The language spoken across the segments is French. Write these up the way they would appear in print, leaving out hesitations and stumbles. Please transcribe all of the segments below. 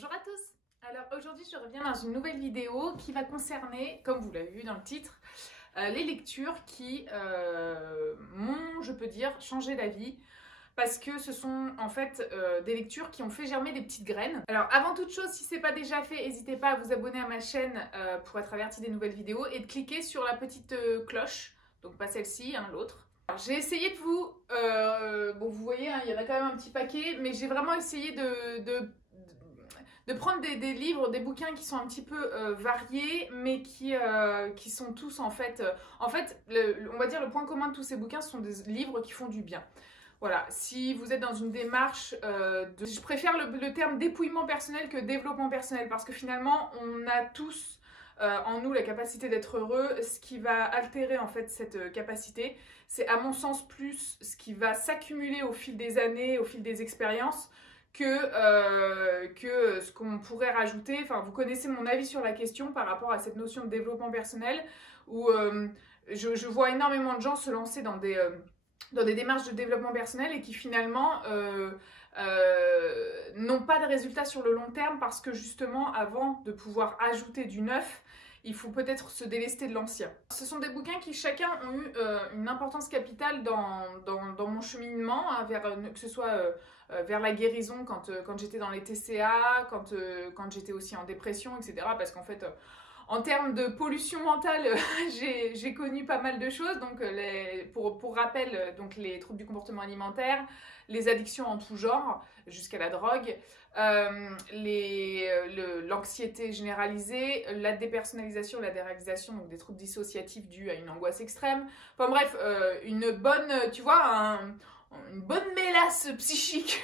Bonjour à tous. Alors aujourd'hui je reviens dans une nouvelle vidéo qui va concerner, comme vous l'avez vu dans le titre, les lectures qui m'ont, je peux dire, changé d'avis. Parce que ce sont en fait des lectures qui ont fait germer des petites graines. Alors avant toute chose, si ce n'est pas déjà fait, n'hésitez pas à vous abonner à ma chaîne pour être averti des nouvelles vidéos et de cliquer sur la petite cloche, donc pas celle-ci, hein, l'autre. J'ai essayé de vous... bon vous voyez, hein, il y en a quand même un petit paquet, mais j'ai vraiment essayé de prendre des livres, des bouquins qui sont un petit peu variés, mais qui sont tous en fait... on va dire le point commun de tous ces bouquins, ce sont des livres qui font du bien. Voilà, si vous êtes dans une démarche je préfère le terme dépouillement personnel que développement personnel, parce que finalement, on a tous en nous la capacité d'être heureux. Ce qui va altérer en fait cette capacité, c'est à mon sens plus ce qui va s'accumuler au fil des années, au fil des expériences, que ce qu'on pourrait rajouter. Enfin, vous connaissez mon avis sur la question par rapport à cette notion de développement personnel, où je vois énormément de gens se lancer dans des démarches de développement personnel et qui finalement n'ont pas de résultats sur le long terme, parce que justement, avant de pouvoir ajouter du neuf, il faut peut-être se délester de l'ancien. Ce sont des bouquins qui chacun ont eu une importance capitale dans mon cheminement, hein, que ce soit vers la guérison quand j'étais dans les TCA, quand j'étais aussi en dépression, etc. Parce qu'en fait... en termes de pollution mentale, j'ai connu pas mal de choses. Donc, pour rappel, donc les troubles du comportement alimentaire, les addictions en tout genre, jusqu'à la drogue, l'anxiété généralisée, la dépersonnalisation, la déréalisation, donc des troubles dissociatifs dus à une angoisse extrême. Enfin bref, une bonne, tu vois, une bonne mélasse psychique.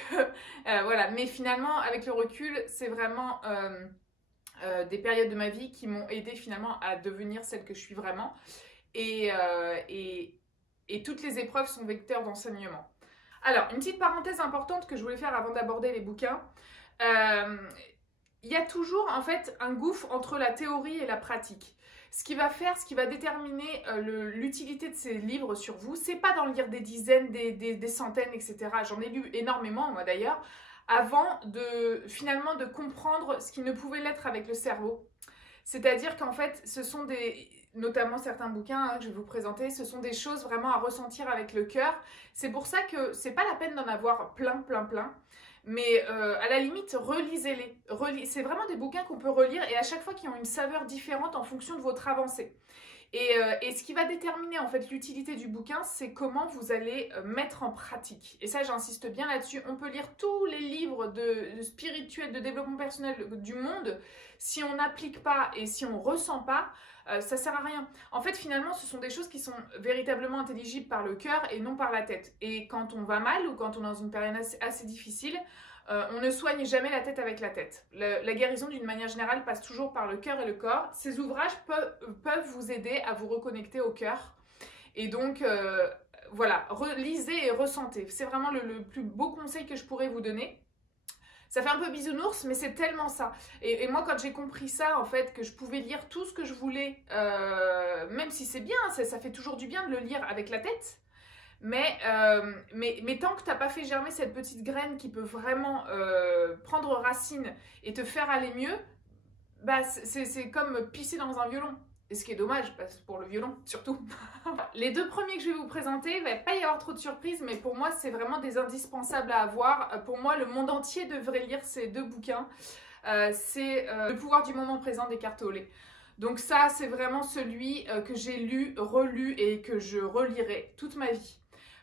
Voilà, mais finalement, avec le recul, c'est vraiment... des périodes de ma vie qui m'ont aidé finalement à devenir celle que je suis vraiment. Et toutes les épreuves sont vecteurs d'enseignement. Alors, une petite parenthèse importante que je voulais faire avant d'aborder les bouquins. Il y a toujours en fait un gouffre entre la théorie et la pratique. Ce qui va déterminer l'utilité de ces livres sur vous, c'est pas d'en lire des dizaines, des centaines, etc. J'en ai lu énormément, moi d'ailleurs, avant finalement de comprendre ce qui ne pouvait l'être avec le cerveau. C'est-à-dire qu'en fait, ce sont notamment certains bouquins, hein, que je vais vous présenter, ce sont des choses vraiment à ressentir avec le cœur. C'est pour ça que c'est pas la peine d'en avoir plein, mais à la limite, relisez-les. C'est vraiment des bouquins qu'on peut relire et à chaque fois qui ont une saveur différente en fonction de votre avancée. Et ce qui va déterminer en fait l'utilité du bouquin, c'est comment vous allez mettre en pratique. Et ça, j'insiste bien là-dessus. On peut lire tous les livres de spirituels, de développement personnel du monde. Si on n'applique pas et si on ne ressent pas, ça sert à rien. En fait, finalement, ce sont des choses qui sont véritablement intelligibles par le cœur et non par la tête. Et quand on va mal ou quand on est dans une période assez difficile, on ne soigne jamais la tête avec la tête. La guérison, d'une manière générale, passe toujours par le cœur et le corps. Ces ouvrages peuvent vous aider à vous reconnecter au cœur. Et donc, voilà, lisez et ressentez. C'est vraiment le plus beau conseil que je pourrais vous donner. Ça fait un peu bisounours, mais c'est tellement ça. Et moi, quand j'ai compris ça, en fait, que je pouvais lire tout ce que je voulais, même si c'est bien, ça fait toujours du bien de le lire avec la tête. Mais tant que tu n'as pas fait germer cette petite graine qui peut vraiment prendre racine et te faire aller mieux, bah c'est comme pisser dans un violon. Et ce qui est dommage, pour le violon surtout. Les deux premiers que je vais vous présenter, il ne va pas y avoir trop de surprises, mais pour moi, c'est vraiment des indispensables à avoir. Pour moi, le monde entier devrait lire ces deux bouquins. C'est Le pouvoir du moment présent d'Eckhart Tolle. Donc ça, c'est vraiment celui que j'ai lu, relu et que je relirai toute ma vie.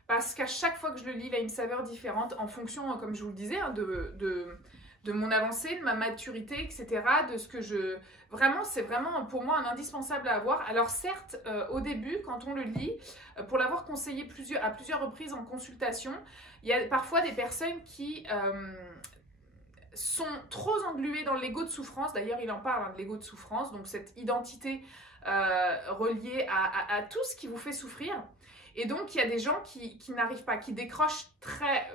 Parce qu'à chaque fois que je le lis, il a une saveur différente en fonction, comme je vous le disais, hein, de mon avancée, de ma maturité, etc. De ce que je... Vraiment, c'est vraiment pour moi un indispensable à avoir. Alors certes, au début, quand on le lit, pour l'avoir conseillé à plusieurs reprises en consultation, il y a parfois des personnes qui... sont trop engluées dans l'ego de souffrance. D'ailleurs, il en parle, hein, de l'ego de souffrance, donc cette identité reliée à tout ce qui vous fait souffrir. Et donc, il y a des gens qui n'arrivent pas, qui décrochent très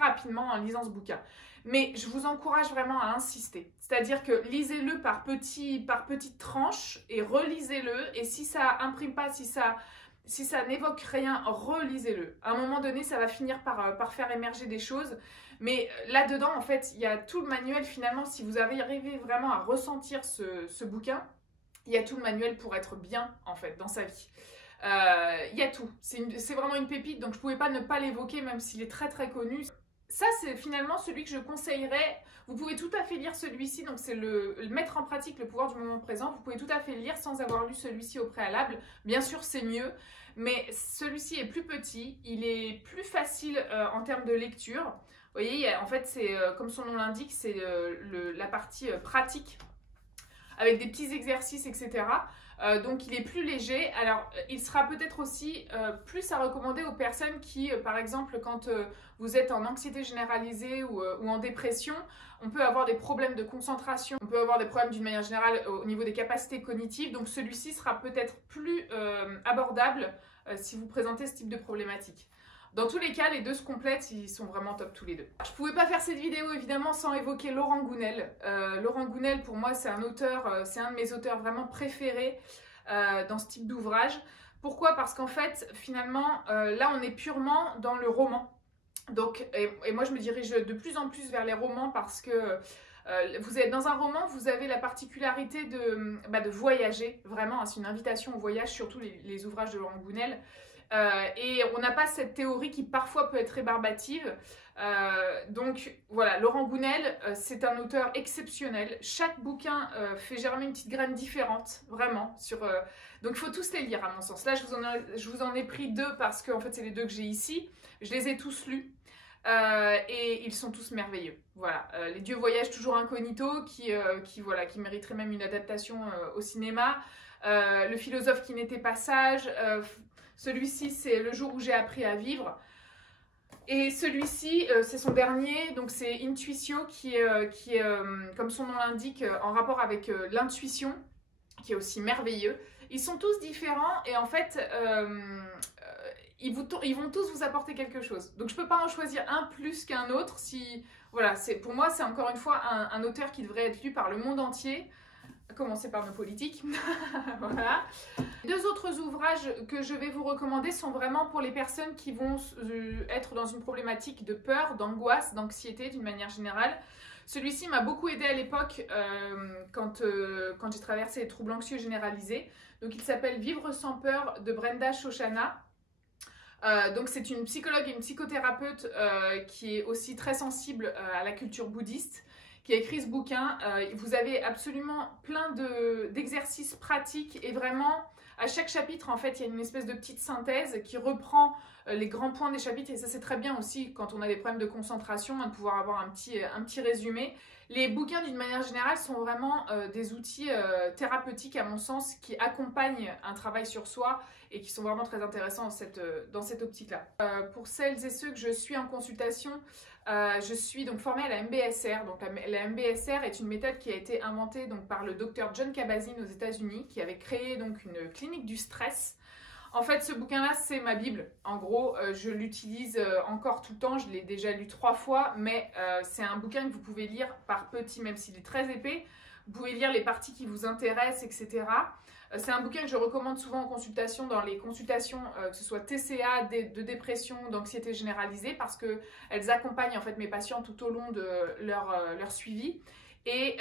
rapidement en lisant ce bouquin. Mais je vous encourage vraiment à insister. C'est-à-dire que lisez-le par petites tranches et relisez-le. Et si ça imprime pas, si ça n'évoque rien, relisez-le. À un moment donné, ça va finir par faire émerger des choses. Mais là-dedans, en fait, il y a tout le manuel finalement, si vous arrivez vraiment à ressentir ce bouquin, il y a tout le manuel pour être bien, en fait, dans sa vie. Il y a tout. C'est vraiment une pépite, donc je ne pouvais pas ne pas l'évoquer, même s'il est très très connu. Ça, c'est finalement celui que je conseillerais. Vous pouvez tout à fait lire celui-ci, donc c'est le mettre en pratique le pouvoir du moment présent. Vous pouvez tout à fait lire sans avoir lu celui-ci au préalable. Bien sûr, c'est mieux, mais celui-ci est plus petit, il est plus facile en termes de lecture. Vous voyez, en fait, c'est comme son nom l'indique, c'est la partie pratique avec des petits exercices, etc. Donc il est plus léger. Alors il sera peut-être aussi plus à recommander aux personnes qui, par exemple, quand vous êtes en anxiété généralisée ou en dépression, on peut avoir des problèmes de concentration, on peut avoir des problèmes d'une manière générale au niveau des capacités cognitives. Donc celui-ci sera peut-être plus abordable si vous présentez ce type de problématique. Dans tous les cas, les deux se complètent, ils sont vraiment top tous les deux. Je ne pouvais pas faire cette vidéo évidemment sans évoquer Laurent Gounel. Laurent Gounel, pour moi, c'est un auteur, c'est un de mes auteurs vraiment préférés dans ce type d'ouvrage. Pourquoi? Parce qu'en fait, finalement, là, on est purement dans le roman. Donc, et moi, je me dirige de plus en plus vers les romans parce que vous êtes dans un roman, vous avez la particularité de voyager, vraiment, hein, c'est une invitation au voyage, surtout les ouvrages de Laurent Gounel. Et on n'a pas cette théorie qui parfois peut être rébarbative. Donc voilà, Laurent Gounel, c'est un auteur exceptionnel. Chaque bouquin fait germer une petite graine différente, vraiment. Donc il faut tous les lire à mon sens. Là, je vous en ai pris deux parce que en fait, c'est les deux que j'ai ici. Je les ai tous lus. Et ils sont tous merveilleux. Voilà, Les Dieux voyagent toujours incognito, qui mériterait même une adaptation au cinéma. Le philosophe qui n'était pas sage. Celui-ci, c'est Le jour où j'ai appris à vivre. Et celui-ci, c'est son dernier, donc c'est Intuitio, qui est comme son nom l'indique, en rapport avec l'intuition, qui est aussi merveilleux. Ils sont tous différents et en fait, ils vont tous vous apporter quelque chose. Donc je ne peux pas en choisir un plus qu'un autre. Voilà, pour moi, c'est encore une fois un auteur qui devrait être lu par le monde entier. À commencer par nos politiques. Voilà. Deux autres ouvrages que je vais vous recommander sont vraiment pour les personnes qui vont être dans une problématique de peur, d'angoisse, d'anxiété d'une manière générale. Celui-ci m'a beaucoup aidé à l'époque quand j'ai traversé les troubles anxieux généralisés. Donc il s'appelle Vivre sans peur de Brenda Shoshana. Donc c'est une psychologue et une psychothérapeute qui est aussi très sensible à la culture bouddhiste, qui a écrit ce bouquin. Vous avez absolument plein d'exercices pratiques et vraiment, à chaque chapitre, en fait, il y a une espèce de petite synthèse qui reprend les grands points des chapitres. Et ça, c'est très bien aussi quand on a des problèmes de concentration, de pouvoir avoir un petit résumé. Les bouquins, d'une manière générale, sont vraiment des outils thérapeutiques, à mon sens, qui accompagnent un travail sur soi et qui sont vraiment très intéressants dans cette optique-là. Pour celles et ceux que je suis en consultation, je suis donc formée à la MBSR. Donc la MBSR est une méthode qui a été inventée donc par le docteur Jon Kabat-Zinn aux États-Unis, qui avait créé donc une clinique du stress. En fait, ce bouquin-là, c'est ma Bible. En gros, je l'utilise encore tout le temps. Je l'ai déjà lu 3 fois, mais c'est un bouquin que vous pouvez lire par petits, même s'il est très épais. Vous pouvez lire les parties qui vous intéressent, etc. C'est un bouquin que je recommande souvent en consultation, dans les consultations, que ce soit TCA, de dépression, d'anxiété généralisée, parce qu'elles accompagnent en fait mes patients tout au long de leur suivi. Et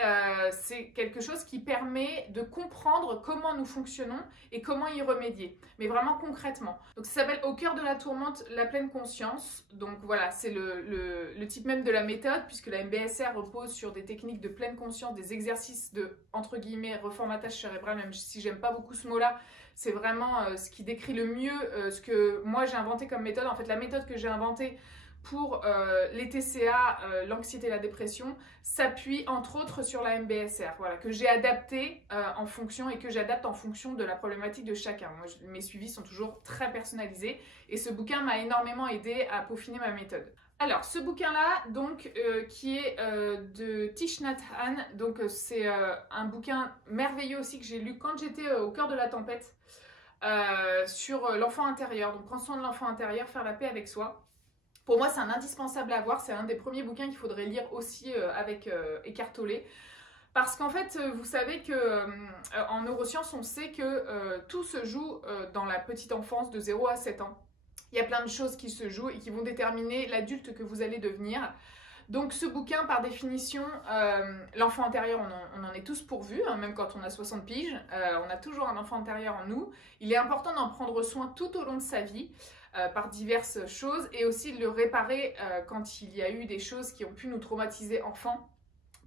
c'est quelque chose qui permet de comprendre comment nous fonctionnons et comment y remédier, mais vraiment concrètement. Donc ça s'appelle Au cœur de la tourmente, la pleine conscience. Donc voilà, c'est le type même de la méthode, puisque la MBSR repose sur des techniques de pleine conscience, des exercices de, entre guillemets, reformatage cérébral, même si j'aime pas beaucoup ce mot-là. C'est vraiment ce qui décrit le mieux ce que moi j'ai inventé comme méthode. En fait, la méthode que j'ai inventée pour les TCA, l'anxiété et la dépression, s'appuie entre autres sur la MBSR, voilà, que j'ai adapté en fonction et que j'adapte en fonction de la problématique de chacun. Moi, mes suivis sont toujours très personnalisés et ce bouquin m'a énormément aidé à peaufiner ma méthode. Alors, ce bouquin-là, donc, qui est de Thich Nhat Hanh, donc c'est un bouquin merveilleux aussi que j'ai lu quand j'étais au cœur de la tempête, sur l'enfant intérieur. Donc, prendre soin de l'enfant intérieur, faire la paix avec soi. Pour moi, c'est un indispensable à voir. C'est un des premiers bouquins qu'il faudrait lire aussi avec Eckhart Tolle. Parce qu'en fait, vous savez qu'en neurosciences, on sait que tout se joue dans la petite enfance de 0 à 7 ans. Il y a plein de choses qui se jouent et qui vont déterminer l'adulte que vous allez devenir. Donc ce bouquin, par définition, l'enfant intérieur, on en est tous pourvus, hein, même quand on a 60 piges, on a toujours un enfant intérieur en nous. Il est important d'en prendre soin tout au long de sa vie, par diverses choses, et aussi de le réparer quand il y a eu des choses qui ont pu nous traumatiser enfant.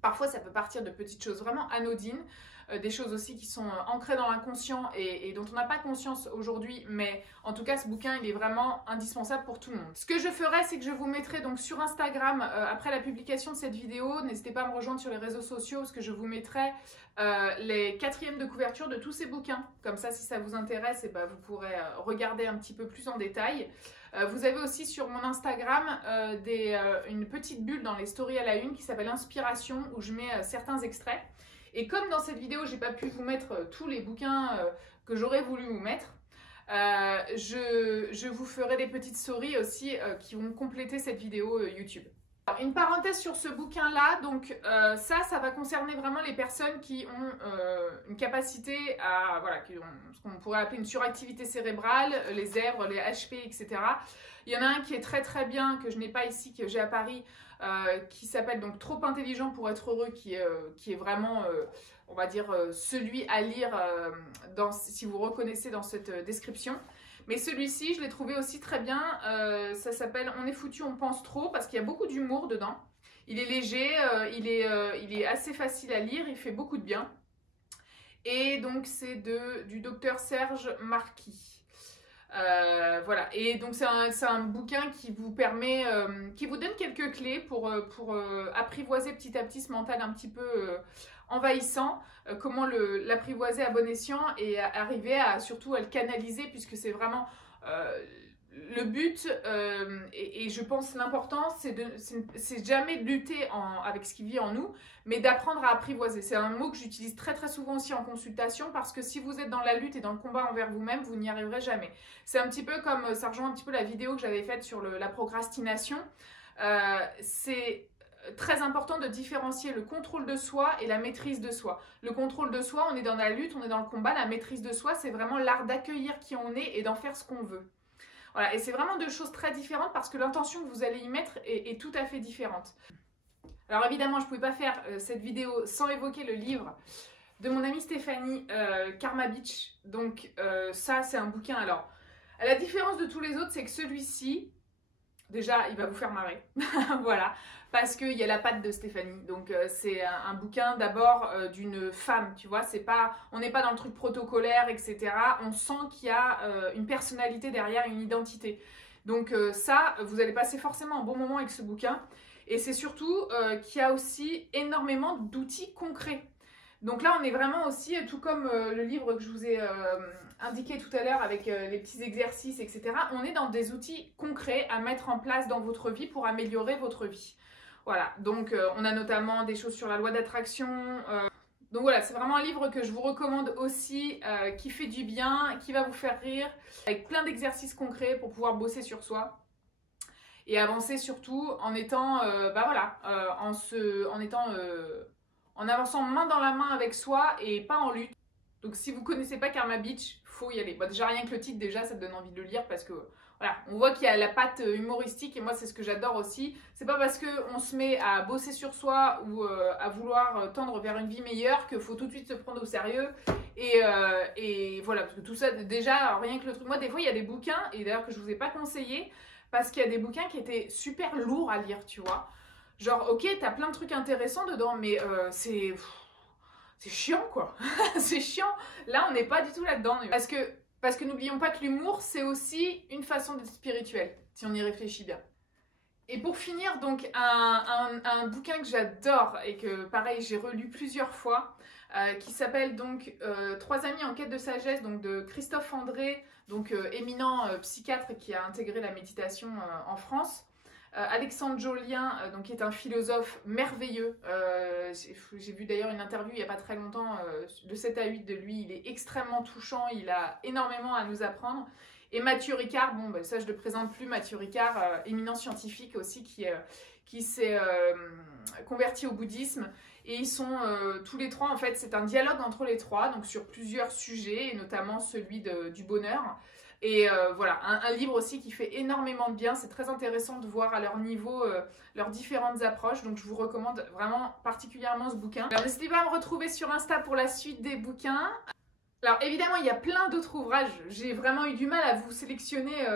Parfois, ça peut partir de petites choses vraiment anodines, des choses aussi qui sont ancrées dans l'inconscient et dont on n'a pas conscience aujourd'hui, mais en tout cas ce bouquin il est vraiment indispensable pour tout le monde. Ce que je ferai, c'est que je vous mettrai donc sur Instagram après la publication de cette vidéo, n'hésitez pas à me rejoindre sur les réseaux sociaux parce que je vous mettrai les quatrièmes de couverture de tous ces bouquins. Comme ça, si ça vous intéresse, et vous pourrez regarder un petit peu plus en détail. Vous avez aussi sur mon Instagram une petite bulle dans les stories à la une qui s'appelle Inspiration où je mets certains extraits. Et comme dans cette vidéo, j'ai pas pu vous mettre tous les bouquins que j'aurais voulu vous mettre, je vous ferai des petites stories aussi qui vont compléter cette vidéo YouTube. Alors, une parenthèse sur ce bouquin-là, donc ça va concerner vraiment les personnes qui ont une capacité à, voilà, qui ont ce qu'on pourrait appeler une suractivité cérébrale, les zèbres, les HP, etc. Il y en a un qui est très très bien, que je n'ai pas ici, que j'ai à Paris, qui s'appelle donc Trop intelligent pour être heureux, qui est vraiment, on va dire, celui à lire si vous reconnaissez dans cette description. Mais celui-ci, je l'ai trouvé aussi très bien, ça s'appelle On est foutu, on pense trop, parce qu'il y a beaucoup d'humour dedans. Il est léger, il est assez facile à lire, il fait beaucoup de bien. Et donc c'est du docteur Serge Marquis. Voilà, et donc c'est un bouquin qui vous permet, qui vous donne quelques clés pour apprivoiser petit à petit ce mental un petit peu envahissant, comment l'apprivoiser à bon escient et arriver surtout à le canaliser, puisque c'est vraiment le but, et je pense l'important, c'est jamais de lutter avec ce qui vit en nous, mais d'apprendre à apprivoiser. C'est un mot que j'utilise très très souvent aussi en consultation, parce que si vous êtes dans la lutte et dans le combat envers vous-même, vous n'y arriverez jamais. C'est un petit peu comme, ça rejoint un petit peu la vidéo que j'avais faite sur la procrastination. C'est très important de différencier le contrôle de soi et la maîtrise de soi. Le contrôle de soi, on est dans la lutte, on est dans le combat. La maîtrise de soi, c'est vraiment l'art d'accueillir qui on est et d'en faire ce qu'on veut. Voilà, et c'est vraiment deux choses très différentes parce que l'intention que vous allez y mettre est tout à fait différente. Alors évidemment, je ne pouvais pas faire cette vidéo sans évoquer le livre de mon amie Stéphanie, Karma Beach. Donc ça, c'est un bouquin. Alors, à la différence de tous les autres, c'est que celui-ci, déjà, il va vous faire marrer. Voilà, parce qu'il y a la patte de Stéphanie. Donc c'est un bouquin d'abord d'une femme, tu vois. On n'est pas dans le truc protocolaire, etc. On sent qu'il y a une personnalité derrière, une identité. Donc ça, vous allez passer forcément un bon moment avec ce bouquin. Et c'est surtout qu'il y a aussi énormément d'outils concrets. Donc là, on est vraiment aussi, tout comme le livre que je vous ai indiqué tout à l'heure avec les petits exercices, etc. On est dans des outils concrets à mettre en place dans votre vie pour améliorer votre vie. Voilà, donc on a notamment des choses sur la loi d'attraction. Donc voilà, c'est vraiment un livre que je vous recommande aussi, qui fait du bien, qui va vous faire rire, avec plein d'exercices concrets pour pouvoir bosser sur soi. Et avancer surtout en étant, en avançant main dans la main avec soi et pas en lutte. Donc si vous connaissez pas Karma Beach, faut y aller. Bon, déjà rien que le titre, déjà ça te donne envie de le lire parce que voilà, on voit qu'il y a la patte humoristique et moi c'est ce que j'adore aussi. C'est pas parce qu'on se met à bosser sur soi ou à vouloir tendre vers une vie meilleure qu'il faut tout de suite se prendre au sérieux. Et voilà, parce que tout ça, déjà rien que le truc. Moi des fois il y a des bouquins, et d'ailleurs que je vous ai pas conseillé, parce qu'il y a des bouquins qui étaient super lourds à lire, tu vois. Genre, ok, t'as plein de trucs intéressants dedans, mais c'est chiant, quoi. C'est chiant. Là, on n'est pas du tout là-dedans. Parce que n'oublions pas que l'humour, c'est aussi une façon d'être spirituel, si on y réfléchit bien. Et pour finir, donc, un bouquin que j'adore et que, pareil, j'ai relu plusieurs fois, qui s'appelle donc Trois amis en quête de sagesse, donc de Christophe André, donc éminent psychiatre qui a intégré la méditation en France. Alexandre Jolien, donc, qui est un philosophe merveilleux. J'ai vu d'ailleurs une interview il n'y a pas très longtemps de 7 à 8 de lui. Il est extrêmement touchant, il a énormément à nous apprendre. Et Mathieu Ricard, bon, ben, ça je ne le présente plus, Mathieu Ricard, éminent scientifique aussi, qui s'est converti au bouddhisme. Et ils sont tous les trois, en fait, c'est un dialogue entre les trois, donc sur plusieurs sujets, et notamment celui du bonheur. Et voilà, un livre aussi qui fait énormément de bien. C'est très intéressant de voir à leur niveau leurs différentes approches. Donc je vous recommande vraiment particulièrement ce bouquin. Alors n'hésitez pas à me retrouver sur Insta pour la suite des bouquins. Alors évidemment, il y a plein d'autres ouvrages. J'ai vraiment eu du mal à vous sélectionner.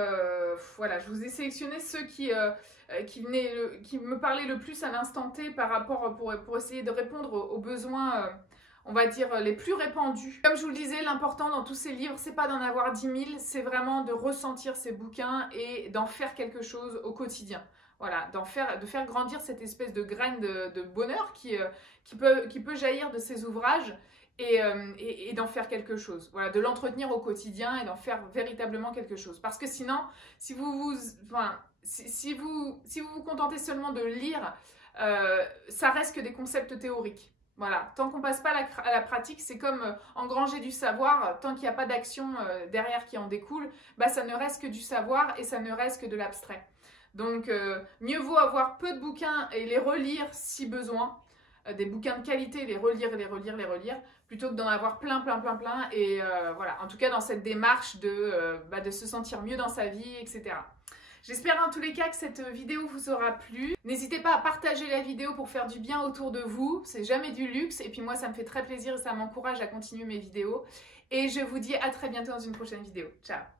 Voilà, je vous ai sélectionné ceux qui me parlaient le plus à l'instant T par rapport pour essayer de répondre aux besoins on va dire, les plus répandus. Comme je vous le disais, l'important dans tous ces livres, c'est pas d'en avoir 10 000, c'est vraiment de ressentir ces bouquins et d'en faire quelque chose au quotidien. Voilà, de faire grandir cette espèce de graine de bonheur qui peut jaillir de ces ouvrages et d'en faire quelque chose. Voilà, de l'entretenir au quotidien et d'en faire véritablement quelque chose. Parce que sinon, si vous vous contentez seulement de lire, ça reste que des concepts théoriques. Voilà, tant qu'on passe pas à la pratique, c'est comme engranger du savoir, tant qu'il n'y a pas d'action derrière qui en découle, bah, ça ne reste que du savoir et ça ne reste que de l'abstrait. Donc, mieux vaut avoir peu de bouquins et les relire si besoin, des bouquins de qualité, les relire, plutôt que d'en avoir plein, et voilà, en tout cas dans cette démarche de se sentir mieux dans sa vie, etc. J'espère en tous les cas que cette vidéo vous aura plu. N'hésitez pas à partager la vidéo pour faire du bien autour de vous. C'est jamais du luxe. Et puis moi, ça me fait très plaisir et ça m'encourage à continuer mes vidéos. Et je vous dis à très bientôt dans une prochaine vidéo. Ciao!